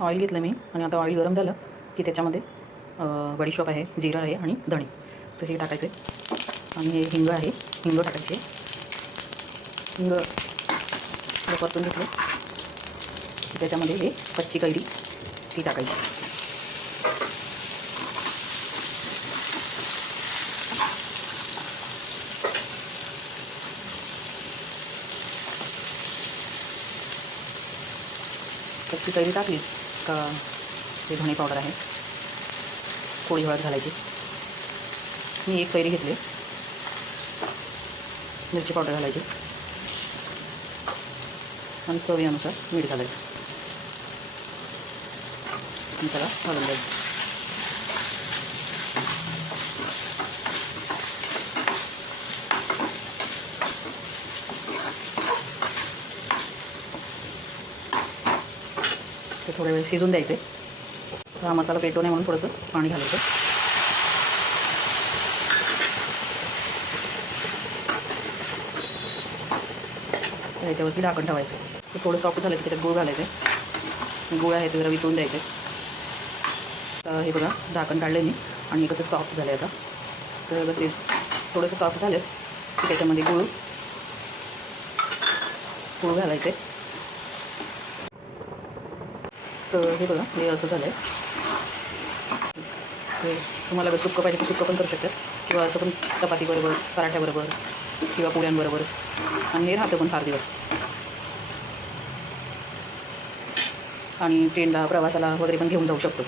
Oil घेतलं मी आणि आता ऑइल गरम झालं की त्याच्यामध्ये बडीशोप आहे, जिरं आहे आणि धणे तर हे टाकायचे. आणि हे हिंग आहे, हिंग टाकायचे. हिंग परतून घेतलं त्याच्यामध्ये हे कच्ची कैरी ती टाकायची. कच्ची कैरी टाकली का हे धणे पावडर आहे, थोडी हळद घालायची. मी एक कैरी घेतली. मिरची पावडर घालायची आणि चवीनुसार मीठ घालायचं आणि त्याला घालून द्यायचं. ते थोडा वेळ शिजून द्यायचे. हा मसाला पेटू नये म्हणून थोडंसं पाणी घालायचं. याच्यावरती ढाकण ठेवायचं. ते थोडं सॉफ्ट झालं की त्याच्यात गूळ घालायचं. गूळ आहे ते जरा वितळून द्यायचे. तर हे बघा ढाकण काढलं मी आणि कसं सॉफ्ट झालं आता. तर बस थोडंसं सॉफ्ट झालं की त्याच्यामध्ये गूळ घालायचे. तर हे बघा हे असं झालं आहे. ते तुम्हाला जर सुक्कं पाहिजे तर सुक्कं पण करू शकतात किंवा असं पण चपातीबरोबर, पराठ्याबरोबर किंवा पोळ्यांबरोबर. आणि हे राहतं पण फार दिवस. आणि ट्रेनला प्रवासाला वगैरे पण घेऊन जाऊ शकतो.